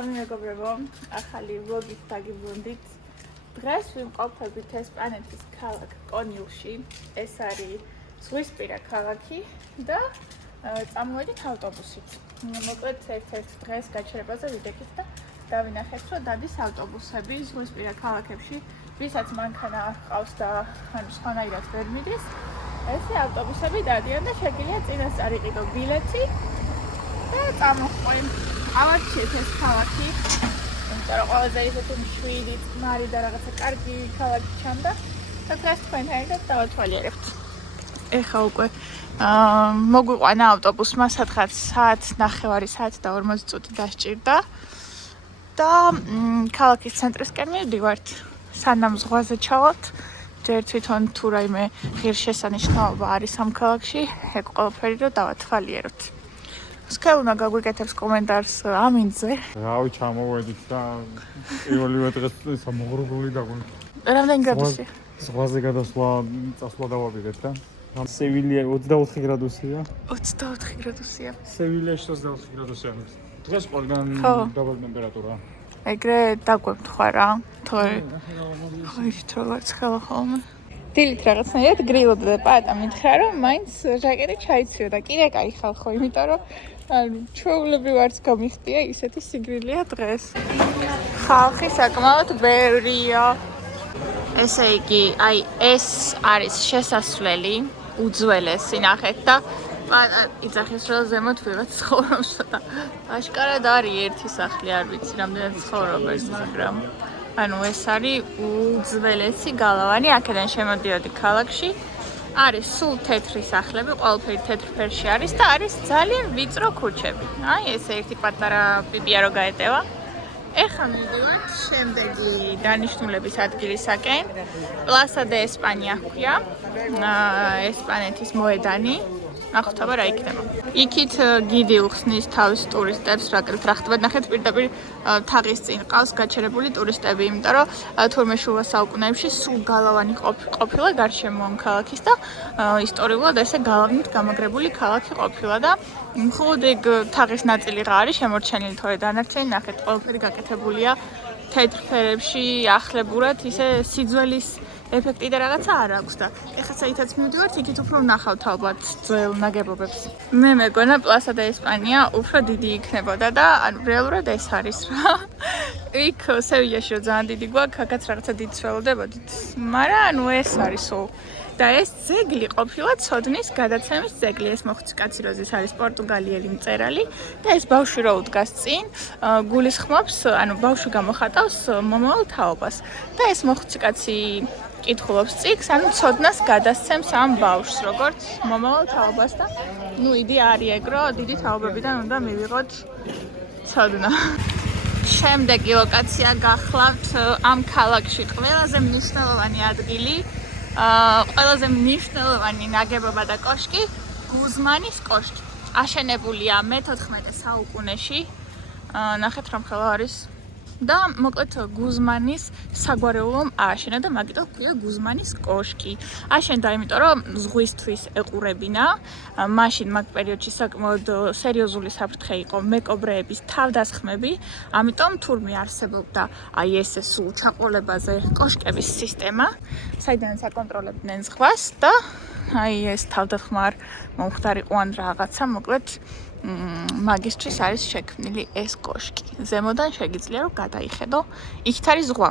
სალამი მეგობრებო, ახალი ვლოგით დაგიბრუნდით. დღეს ვიმყოფებით ესპანეთის ქალაქ კონიულში. ეს არის ზღვისპირა ქალაქი და წამოვედით ავტობუსით. მოკლედ ერთ-ერთ დღეს გაჩერებაზე ვიდექით და დავინახეთ, რომ დადის ავტობუსები ზღვისპირა ქალაქებში, ვისაც მანქანა ჰყავს და სხვანაირად ვერ მიდის. ესე ავტობუსები დადიან და შეგიძლია წინასწარ იყიდო ბილეთი და წამოყვი. ავარჩიეთ ეს ქალაქი, იმიტომ რომ ყველაზე ისეთი მშვიდი, წყნარი და რაღაცა კარგი ქალაქი ჩანდა და დღეს თქვენთან ერთად დავათვალიერებთ. ეხლა უკვე მოგვიყვანა ავტობუსმა სადღაც საათი და 40 წუთი დასჭირდა და ქალაქის ცენტრისკენ მივდივართ. სანამ ზღვაზე ჩავალთ, ჯერ თვითონ თუ რაიმე ღირსშესანიშნაობა არის ამ ქალაქში, ეგ ყველაფერი რომ დავათვალიეროთ. სკელუნა გაგვიკეთებს კომენტარს ამინძზე. რავი, ჩამოვედით და პირველივე დღეს სამოღრუბლული დაგვი. რამდენი გრადუსია? ზღვაზე გადასვლა წასვლა დავაპირეთ და სევილია 24 გრადუსია. 24 გრადუსია. სევილიაში 24 გრადუსია. დღეს ყველგან დაბალ ტემპერატურაა. ეგრე დაგვემთხვა რა. თორე ხოიშ თროგაც ხელა ხოლმე. დილით რაღაცნაირად გრილობდა და პატა მითხრა რომ მაინც ჟაკეტი ჩაიცვიო და კიდე კაი ხალხო, იმიტომ რომ ჩვეულებრივ არც გამიხდია ისეთი სიგრილია დღეს. ხალხი საკმაოდ ბევრია. ესე იგი, აი ეს არის შესასვლელი, უძველესი ნახეთ და იძახის რომ ზემოთ ვიღაც ცხოვრობს და აშკარად არის ერთი სახლი, არ ვიცი რამდენად ცხოვრობს, მაგრამ ანუ ეს არის უძველესი გალავანი, აქედან შემოდიოდი ქალაქში. არის სულ თეთრი სახლები, ყველაფერი თეთრ ფერში არის და არის ძალიან ვიწრო ქუჩები. აი ეს ერთი პატარა პიპია რო გაეტევა. ეხლა მივიდივართ შემდეგი დანიშნულების ადგილისაკენ. პლასა დე ესპანია ჰქვია, ესპანეთის მოედანი. ნახოთ აბა რა იქნება. იქით გიდი უხსნის თავის ტურისტებს, რაკეთებთ რა ხდება. ნახეთ პირდაპირ თაღის წინ ყავს გაჩერებული ტურისტები, იმიტომ რომ თურმე შუა საუკუნეებში სულ გალავანი ყოფილა გარშემო ამ ქალაქის და ისტორიულად ესე გალავნით გამაგრებული ქალაქი ყოფილა და მხოლოდ ეგ თაღის ნაწილი რა არის შემორჩენილი, თორე დანარჩენი ნახეთ ყველაფერი გაკეთებულია თეთრ ფერებში, ახლებურად ისე სიძველის ეფექტი და რაღაცა არ აქვს და ეხლა საერთოდ მივდივართ, იქით უფრო ვნახავთ ალბათ ძველ ნაგებობებს. მე მეგონა პლასა დე ესპანია უფრო დიდი იქნებოდა და ანუ რეალურად ეს არის რა. იქ სევიაში რომ ძალიან დიდი გვაქვს, აქაც რაღაცა დიდ სველოდებოდით. მაგრამ ანუ ეს არის სულ. და ეს ძეგლი ყოფილა ცოდნის გადაცემის ძეგლი. ეს მოხუცი კაცი როზის არის პორტუგალიელი მწერალი და ეს ბავშვი რო უდგას წინ, გულისხმობს, ანუ ბავშვი გამოხატავს მომავალ თაობას. და ეს მოხუცი კაცი კითხულობს წიგნს, ანუ ცოდნას გადასცემს ამ ბავშვს, როგორც მომავალ თაობას და ნუ იდი არის ეგ, რომ დიდი თაობებიდან უნდა მივიღოთ ცოდნა. შემდეგი ლოკაცია გახლავთ ამ ქალაქში ყველაზე მნიშვნელოვანი ადგილი, ყველაზე მნიშვნელოვანი ნაგებობა და კოშკი, გუზმანის კოშკი. აშენებულია მე-14 საუკუნეში. ნახეთ რომ ხელა არის და მოკლედ გუზმანის საგვარეულომ ააშენა და მაგიტომ ქვია გუზმანის კოშკი. აშენდა იმიტომ რომ ზღვისთვის ეყურებინა. მაშინ მაგ პერიოდში საკმაოდ სერიოზული საფრთხე იყო მეკობრეების თავდასხმები, ამიტომ თურმე არსებობდა აი ესე სულ ჩაყოლებაზე კოშკების სისტემა, საიდანაც აკონტროლებდნენ ზღვას და აი ეს თავდასხმა არ მომხდარიყო ან რაღაცა, მოკლედ მაგისტრის არის შექმნილი ეს კოშკი. ზემოდან შეგიძლია რომ გადაიხედო, იქით არის ზღვა.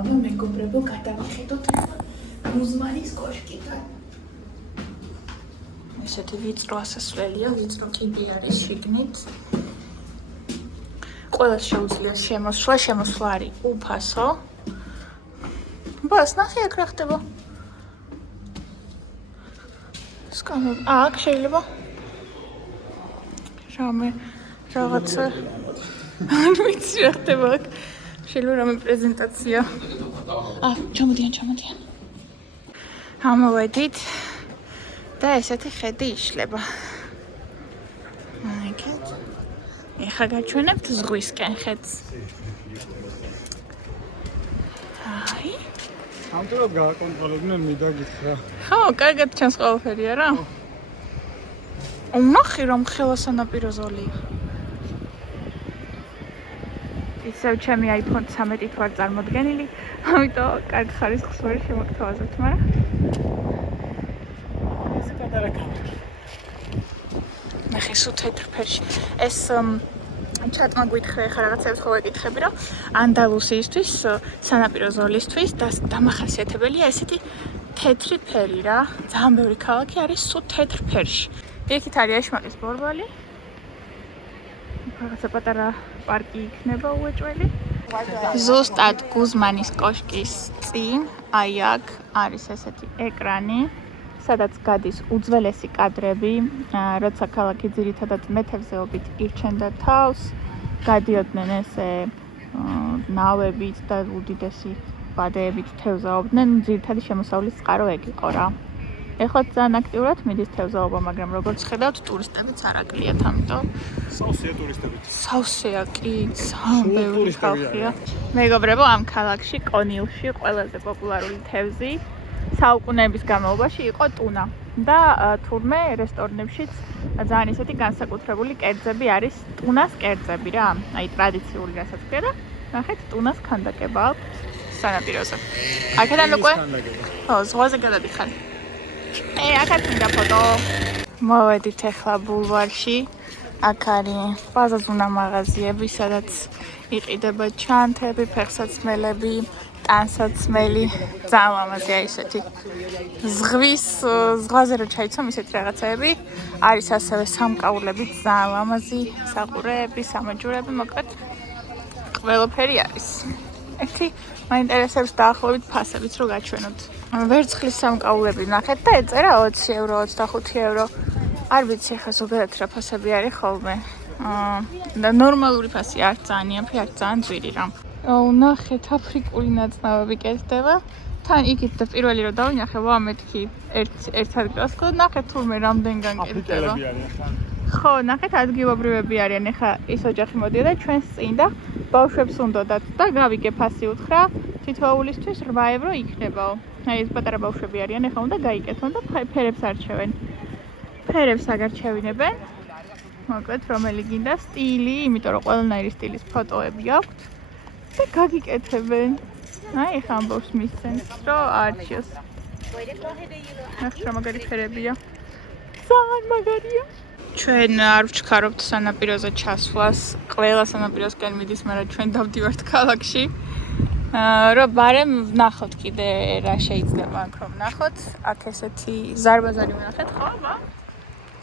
აბა მეგობრებო, გადავიხედოთ გუზმანის კოშკიდან. ესეთი ვიწრო ასასვლელია, ვიწრო კიბე არის შიგნით. ყველას შეუძლია შემოსვლა, შემოსვლა არის უფასო. ბას, ნახე აქ რა ხდება. სკამო, აქ შეიძლება რამე რაღაცა არ ვიცი რა ხდება აქ. შეიძლება რამე პრეზენტაცია. ჩამოდიან. ამოვედით და ესეთი ხედი იშლება. აიქეთ. ეხლა გაჩვენებთ ზღვისკენ ხედს. აი. ამიტომ გააკონტროლებდნენ მიდაგითხრა. ხო, კარგად ჩანს ყველაფერი არა? ნახე რომ ხელა სანაპირო ზოლია. ისევ ჩემი iPhone 13-ით ვარ წარმოდგენილი, ამიტომ კარგი ხარისხის ვერ შემოგთავაზებთ, მაგრამ ეს პატარა ქალაქი. ნახე სულ თეთრ ფერში. ეს ჩატმა გვითხრე ხა რაღაცებს ხო ვეკითხები, რომ ანდალუსიისთვის, სანაპირო ზოლისთვის დამახასიათებელია ესეთი თეთრი ფერი რა. ძალიან ბევრი ქალაქი არის სულ თეთრ ფერში. იქით არის ეშმაკის ბორბალი. რაღაცა პატარა პარკი იქნება უეჭველი. ზუსტად გუზმანის კოშკის წინ, აი აქ არის ესეთი ეკრანი, სადაც გადის უძველესი კადრები, როცა ქალაქი ძირითადად მეთევზეობით ირჩენდა თავს, გადიოდნენ ესე ნავებით და უდიდესი ბადეებით თევზაობდნენ, ძირითადი შემოსავლის წყარო ეგ იყო რა. ეხლა ძალიან აქტიურად მიდის თევზაობა, მაგრამ როგორც ხედავთ, ტურისტებიც არ აკლიათ, ამიტომ სავსეა ტურისტებით. სავსეა კი, ძალიან ბევრი ხალხია. მეგობრებო, ამ ქალაქში, კონილში, ყველაზე პოპულარული თევზი საუკუნეების განმავლობაში იყო ტუნა და თურმე რესტორნებშიც ძალიან ისეთი განსაკუთრებული კერძები არის ტუნას კერძები რა, აი ტრადიციული რასაც ქვია და ნახეთ ტუნას ქანდაკება აქვს სანაპიროზე. აქედან უკვე ხო, ზღვაზე გადადიხარ. აქაც მინდა ფოტო. მოვედით ახლა ბულვარში. აქ არის ბაზაზუნა მაღაზიები, სადაც იყიდება ჩანთები, ფეხსაცმელები, ტანსაცმელი, ძალიან ლამაზია ისეთი. ზღვაზე რო ჩაიცვამ ისეთი რაღაცეები, არის ასევე სამკაულები, ძალიან ლამაზი, საყურეები, სამაჯურები, მოკლედ ყველაფერი არის. ერთი მაინტერესებს დაახლოებით ფასებიც რო გაჩვენოთ. ვერცხლის სამკაულები ნახეთ და ეწერა 20 ევრო, 25 ევრო. არ ვიცი ხა ზოგადად რა ფასები არის ხოლმე. და ნორმალური ფასი არ ძალიან იაფი, არ ძალიან ძვირი რა. ნახეთ აფრიკული ნაწნავები კეთდება. თან იქით და პირველი რო დავინახე, ვა მეთქი ერთ ადგილას ხო ნახეთ თურმე რამდენგან კეთდება. ხო, ნახეთ ადგილობრივები არიან. ეხა ის ოჯახი მოდიოდა ჩვენს წინ და ბავშვებს უნდათ და გავიგე ფასი უთხრა თითოეულისთვის 8 ევრო იქნებაო. აი ეს პატარა ბავშვები არიან, ეხა უნდა გაიკეთონ და ფერებს არჩევენ. ფერებს აგარჩევინებენ. მოკლედ რომელი გინდა სტილი, იმიტომ რომ ყველანაირი სტილის ფოტოები აქვთ და გაგიკეთებენ. აი ეხა ამბობს მისცენ, რომ არჩიოს. ახლა რა მაგარი ფერებია. ძალიან მაგარია. ჩვენ არ ვჩქარობთ სანაპიროზე ჩასვლას. ყველა სანაპიროსკენ მიდის, მაგრამ ჩვენ დავდივართ ქალაქში. რომ ბარემ ვნახოთ კიდე რა შეიძლება აქ რომ ვნახოთ. აქ ესეთი ზარბაზარი ვნახეთ, ხო, აბა?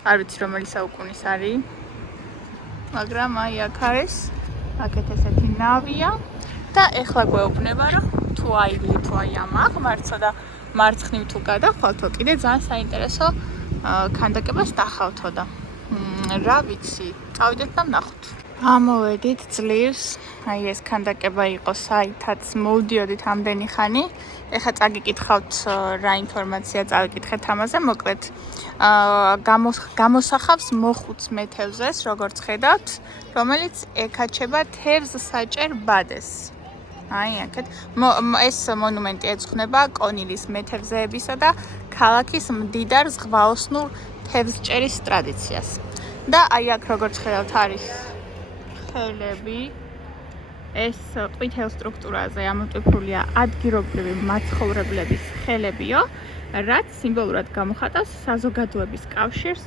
არ ვიცი რომელი საუკუნის არის. მაგრამ აი აქ არის. აქეთ ესეთი ნავია და ეხლა გვეუბნება რომ თუ აიგლით თუ აი ამ აღმართსა და მარცხნივ თუ გადახვალთო, კიდე ძალიან საინტერესო ქანდაკებას დახავთო და რა ვიცი, წავიდეთ და ვნახოთ. ამოვედით ძლივს, აი ეს ქანდაკება იყო საითაც მოვდიოდით ამდენი ხანი. ეხლა წაგიკითხავთ რა ინფორმაცია წავიკითხეთ ამაზე, მოკლედ გამოსახავს მოხუც მეთევზეს, როგორც ხედავთ, რომელიც ეკაჩება თევზსაჭერ ბადეს. აი აქეთ ეს მონუმენტი ეძღვნება კონილის მეთევზეებისა და ქალაქის მდიდარ ზღვაოსნურ თევზჭერის ტრადიციას. და აი აქ როგორც ხედავთ არის ხელები. ეს ყვითელ სტრუქტურაზე ამოტვიფრულია ადგილობრივი მაცხოვრებლების ხელებიო, რაც სიმბოლურად გამოხატავს საზოგადოების კავშირს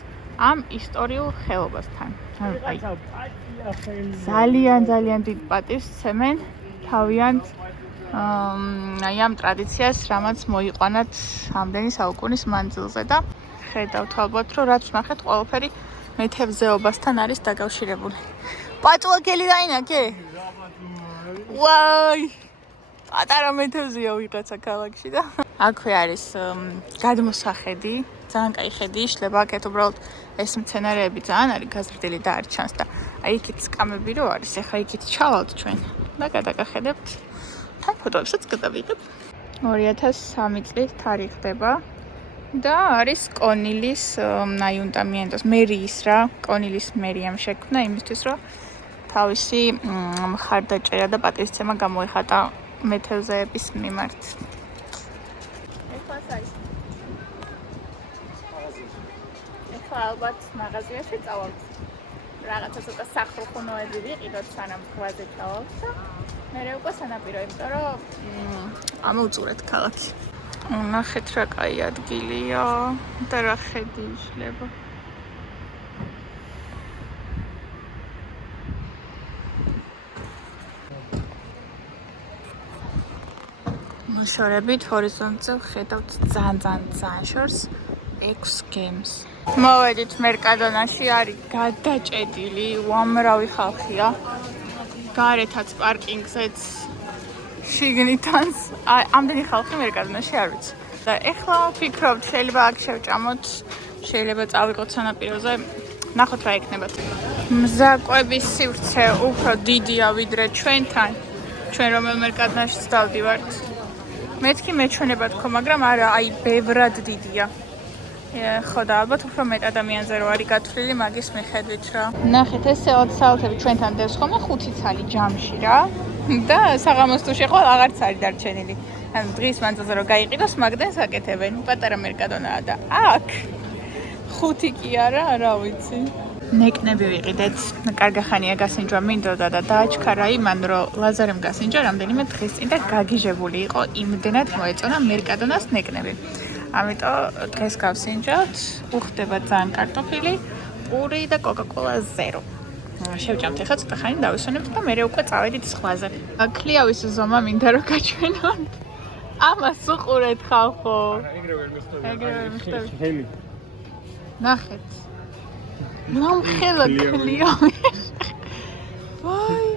ამ ისტორიულ ხელობასთან. ძალიან დიდ პატივს სცემენ თავიანთ აი ამ ტრადიციას, რამაც მოიყვანათ ამდენი საუკუნის მანძილზე და ხედავთ ალბათ, რომ რაც ვნახეთ, ყველაფერი მეთევზეობასთან არის დაკავშირებული. პაწუაკელი დაინახე? ვაი! პატარა მეთევზეა ვიღაცა ქალაქში და აქვე არის გადმოსახედი, ძალიან კაი ხედი იშლება აქეთ, უბრალოდ ეს მცენარეები ძალიან არის გაზრდილი და არ ჩანს და აი იქით სკამები რო არის, ეხლა იქით ჩავალთ ჩვენ და გადაგახედებთ. თან ფოტოებსაც გადავიღებ. 2003 წლის თარიღდება და არის კონილის აიუნტამენტოს მერიის რა, კონილის მერიამ შექმნა იმისთვის, რომ თავისი მხარდაჭერა და პატივისცემა გამოეხატა მეთევზეების მიმართ. ეხლა ალბათ მაღაზიაში წავალთ. რაღაცა ცოტა სახრუხუნოები ვიყიდოთ სანამ ზღვაზე ჩავალთ და მერე უკვე სანაპირო, იმიტომ რომ ამოვწურეთ ქალაქი. ნახეთ რა კაი ადგილია და რა ხედი იშლება. შორებით ჰორიზონტზე ვხედავთ ძალიან შორს 6 გემს. მოვედით მერკადონაში, არის გადაჭედილი, უამრავი ხალხია. გარეთაც პარკინგზეც შიგნითაც ამდენი ხალხი მერკადონაში არ ვიცი. და ეხლა ვფიქრობთ, შეიძლება აქ შევჭამოთ, შეიძლება წავიღოთ სანაპიროზე, ნახოთ რა იქნებათ. მზაკვების სივრცე უფრო დიდია ვიდრე ჩვენთან. ჩვენ რომელ მერკადონაშიც დავდივართ. მეთქი მეჩვენება თქო, მაგრამ არა, აი ბევრად დიდია. ხო და ალბათ უფრო მეტ ადამიანზე რო არის გათვლილი მაგის მიხედვით რა. ნახეთ, ეს საალთები ჩვენთან დევს ხოლმე 5 ცალი ჯამში რა. და საღამოს თუ შეყვალ აღარც არის დარჩენილი. ანუ დღის მანძილზე რო გაიყიდოს, მაგდენს აკეთებენ. პატარა მერკადონაა და აქ 5 კი არა, რა ვიცი. ნეკნები ვიყიდეთ, კარგახანია გასინჯვა მინდოდა და დააჩქარა იმან, რომ ლაზარემ გასინჯა რამდენიმე დღის წინ და გაგიჟებული იყო, იმდენად მოეწონა მერკადონას ნეკნები. ამიტომ დღეს გავსინჯავთ, უხდება ძალიან კარტოფილი, პური და კოკა-კოლა ზერო. შევჭამთ ახლა ცოტა ხანი დავისვენებთ და მერე უკვე წავედით ზღვაზე. ქლიავის ზომა მინდა რომ გაჩვენოთ. ამას უყურეთ ხალხო. ეგრევე ვერ მიხდები. ნახეთ. ნამხელა ქლიავი. ვაი.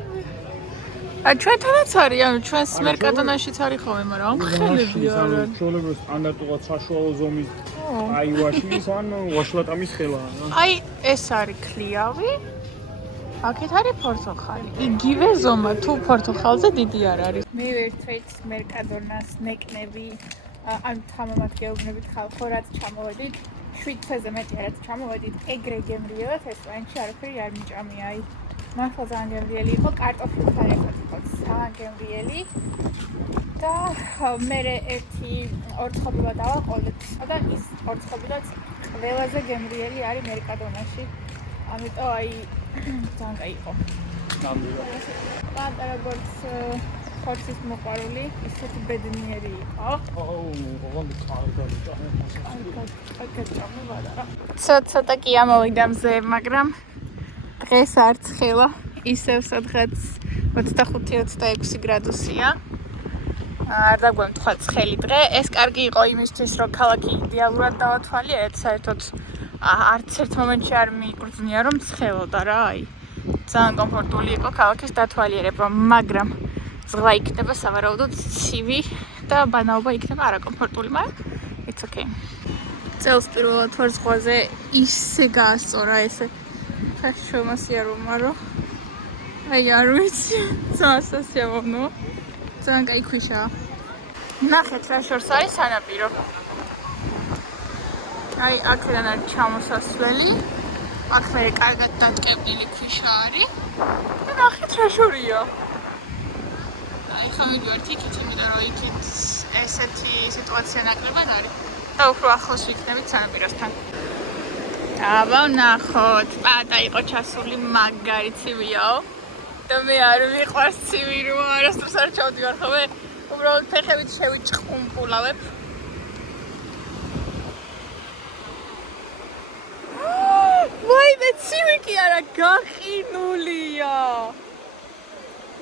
ჩვენთანაც არის, ანუ ჩვენს მერკადონაშიც არის ხოლმე, მაგრამ ამხელები არა. ჩვეულებრივ სტანდარტულად საშუალო ზომის აი ვაშლის ან ვაშლატამის ხელაა. აი ეს არის ქლიავი. აქეთ არის პორტოხალი. იგივე ზომა, თუ პორტოხალზე დიდი არ არის. მე ვერთვით მერკადონას ნეკნები, ან თამამად გეუბნებით ხალხო, რაც ჩამოვედით. 7 თვეზე მეტი რაც ჩამოვედით, ეგრე გემრიელად ეს ვაინში არაფერი არ მიჭამია. აი მართლა ძალიან გემრიელი იყო, კარტოფილთან ერთად იყო ძალიან გემრიელი. და მე ერთი ორცხობილა დავაყოლეთ და ის ორცხობილაც ყველაზე გემრიელი არის მერკადონაში. ამიტომ აი ძალიან კაი იყო. ნამდვილად. პატარა გორც ხორცის მოყვარული, ისეთი ბედნიერი იყო. ოღონდ კარგად ცოტა კი ამოვიდა მზე, მაგრამ დღეს არც ხელა, ისევ სადღაც 25-26 გრადუსია. არ დაგვემთხვა ცხელი დღე. ეს კარგი იყო იმისთვის, რომ ქალაქი იდეალურად დავათვალიერეთ, საერთოდ არც ერთ მომენტში არ მიგრძნია, რომ ცხელოდა რა, აი. ძალიან კომფორტული იყო ქალაქის დათვალიერება, მაგრამ ზღვა იქნება სავარაუდოდ ცივი და ბანაობა იქნება არაკომფორტული, მაგრამ it's okay. წელს პირველად ვარ ზღვაზე, ისე გაასწორა ესე. ფაშომასია რომ მარო. აი არ ვიცი, ძალიან სიამოვნო. ძალიან კაი ქვიშაა. ნახეთ რა შორს არის სანაპირო. აი აქედან არის ჩამოსასვლელი. აქ მე კარგად დატკეპნილი ქვიშა არის. და ნახეთ რა შორია. აი ხა მივიდივართ იქით, იმიტომ რომ იქით ესეთი სიტუაცია ნაკლებად არის. და უფრო ახლოს ვიქნებით სანაპიროსთან. აბა ნახოთ, პატა იყო ჩასული მაგარი ცივიაო. და მე არ მიყვარს ცივი რომ არასდროს არ ჩავდივარ ხოლმე. უბრალოდ ფეხებით შევიჭყუმპულავებ. ვაიმე ცივი კი არა, გახინულია.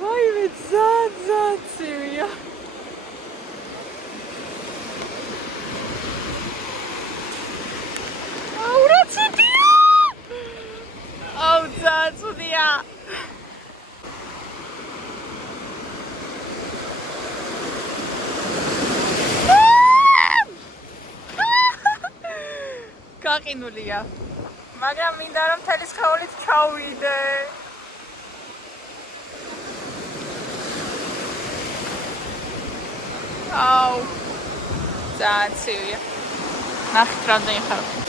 ვაიმე ძალიან ცივია. აუ რა ცუდია. აუ ძალიან ცუდია. გაყინულია. მაგრამ მინდა რომ მთელი სხეულით ჩავიდე. აუ ძალიან ცივია. ნახეთ რამდენი ხალხი.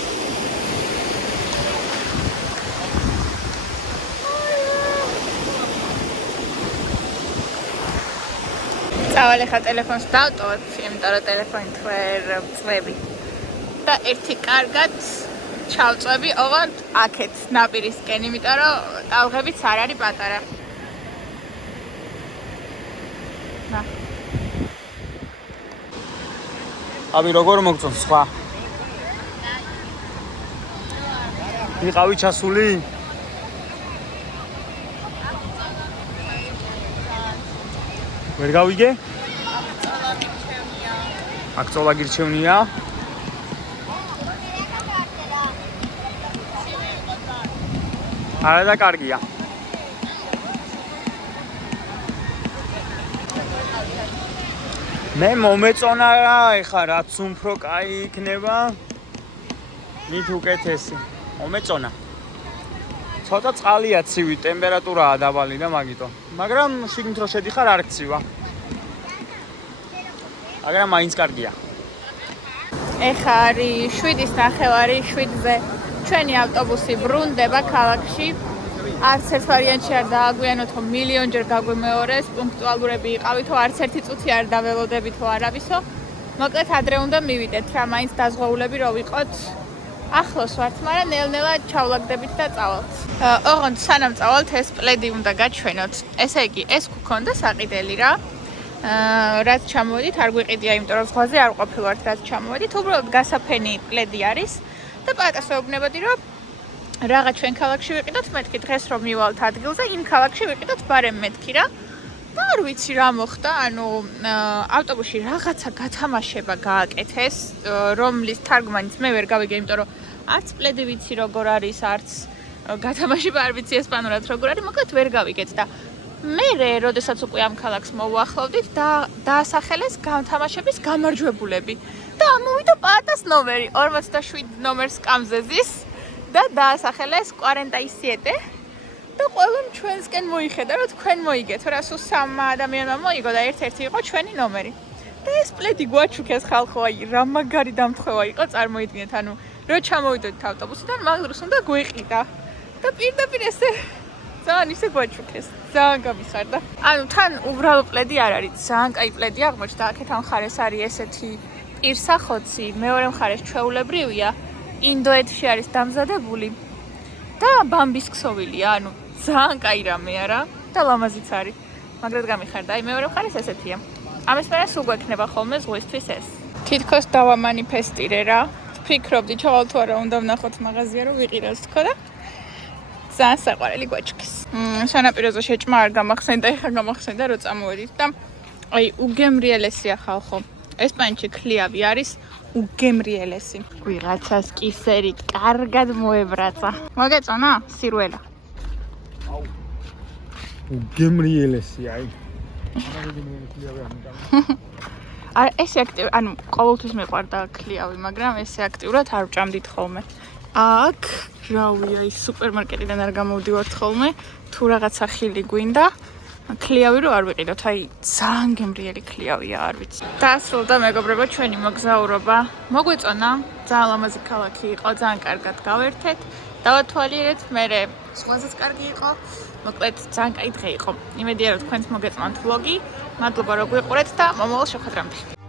წავალ ახლა ტელეფონს დავტოვებ, იმიტომ რომ ტელეფონით ვერ ვწვევი. და ერთი კარგად ჩავწვევი, ოღონდ აქეთ ნაპირისკენ, იმიტომ რომ ტალღებიც არ არის პატარა. აბი როგორ მოგწონს სხვა? იყავი ჩასული? ვერ გავიგე? აქ წოლა გირჩევნია. არა და კარგია. მე მომეწონა რა, ეხა რაც უფრო კაი იქნება, მით უკეთესი. მომეწონა. ცოტა წყალია ცივი, ტემპერატურაა დაბალი და მაგიტო. მაგრამ შიგნით რო შედიხარ არ გცივა. მაგრამ მაინც კარგია. ეხა არის 7:09, 7-ზე ჩვენი ავტობუსი ბრუნდება ქალაქში. არც ერთ ვარიანტში არ დააგვიანოთ, რომ მილიონჯერ გაგვიმეორეს, პუნქტუალურები იყავით, რომ არც ერთი წუთი არ დაველოდებით, რომ არავისო. მოკლედ ადრე უნდა მივიდეთ, რა მაინც დაზღვეულები რო ვიყოთ. ახლოს ვართ, მაგრამ ნელ-ნელა ჩავლაგდებით და წავალთ. ოღონდ სანამ წავალთ, ეს პლედი უნდა გაჩვენოთ. ესე იგი, ეს გქონდა საყიდელი რა. რაც ჩამოვედით, არ გვიყიდია, იმიტომ რომ ზღვაზე არ ყოფილვართ, რაც ჩამოვედით, უბრალოდ გასაფენი პლედი არის და პატასხეობნებოდი, რომ რაღაც ჩვენ ქალაქში ვიყიდოთ, მეთქი დღეს რომ მივალთ ადგილზე, იმ ქალაქში ვიყიდოთ ბარემ მეთქი რა. და არ ვიცი რა მოხდა, ანუ ავტობუსში რაღაცა გათამაშება გააკეთეს, რომლის თარგმანიც მე ვერ გავიგე, იმიტომ რომ არც პლედი ვიცი როგორ არის, არც გათამაშება არ ვიცი ესპანურად როგორ არის, მოკლედ ვერ გავიგეთ და მე როდესაც უკვე ამ ქალაქს მოვუახლოვდით და დაასახელეს გათამაშების გამარჯვებულები და ამოვიდა პატას ნომერი 47 ნომერს კამზეზის და დაასახელეს 47 და ყველამ ჩვენსკენ მოიხედა, რომ თქვენ მოიგეთ, რა სულ 3 ადამიანმა მოიგო და ერთ-ერთი იყო ჩვენი ნომერი. და ეს პლედი გვაჩუქეს ხალხო, აი რა მაგარი დამთხევა იყო, წარმოიდგინეთ, ანუ რო ჩამოვიდოდით ავტობუსიდან, მაგ დროს უნდა გვეყიდა. და პირდაპირ ესე ძალიან ისე გვაჩუქეს. ძალიან გამიხარდა. ანუ თან უბრალო პლედი არ არის, ძალიან კაი პლედი აღმოჩნდა. აქეთ ამ მხარეს არის ესეთი პირსახოცი, მეორე მხარეს ჩვეულებრივია, ინდოეთში არის დამზადებული და ბამბის ქსოვილია, ანუ ძალიან კაი რამეა რა და ლამაზიც არის. მაგრად გამიხარდა. აი მეორე მხარეს ესეთია. ამის მერე სულ გვექნება ხოლმე ზღვისთვის ეს. თითქოს დავამანიფესტირე რა. ვფიქრობდი ჩავალ თუ არა უნდა ვნახოთ მაღაზია რომ ვიყიდოს თქო და ძალიან საყვარელი გვაჩქის. სანაპიროზე შეჭმა არ გამახსენდა, ეხა გამახსენდა რომ წამოვედით და აი უგემრიელესია ხალხო. ესპანეთში ქლიავი არის უგემრიელესი. ვიღაცას კისერი კარგად მოებრაცა. მოგეწონა სირუელა. უგემრიელესი აი. არა ეს აქტივ, ანუ ყოველთვის მეყვარდა ქლიავი, მაგრამ ესე აქტიურად არ ვჭამდით ხოლმე. აქ რავია ის სუპერმარკეტიდან არ გამოვდივართ ხოლმე, თუ რაღაცა ხილი გვინდა, ქლიავი რო არ ვიყიდოთ, აი ძალიან გემრიელი ქლიავია, არ ვიცი. დაასრულდა მეგობრებო ჩვენი მოგზაურობა. მოგვეწონა, ძალიან ლამაზი ქალაქი იყო, ძალიან კარგად გავერთეთ. დავათვალიერეთ, მერე ზღვაზეც კარგი იყო. მოკლედ ძალიან კაი დღე იყო. იმედია რომ თქვენც მოგეწონათ ვლოგი. მადლობა რომ გვიყურეთ და მომავალ შეხვედრამდე.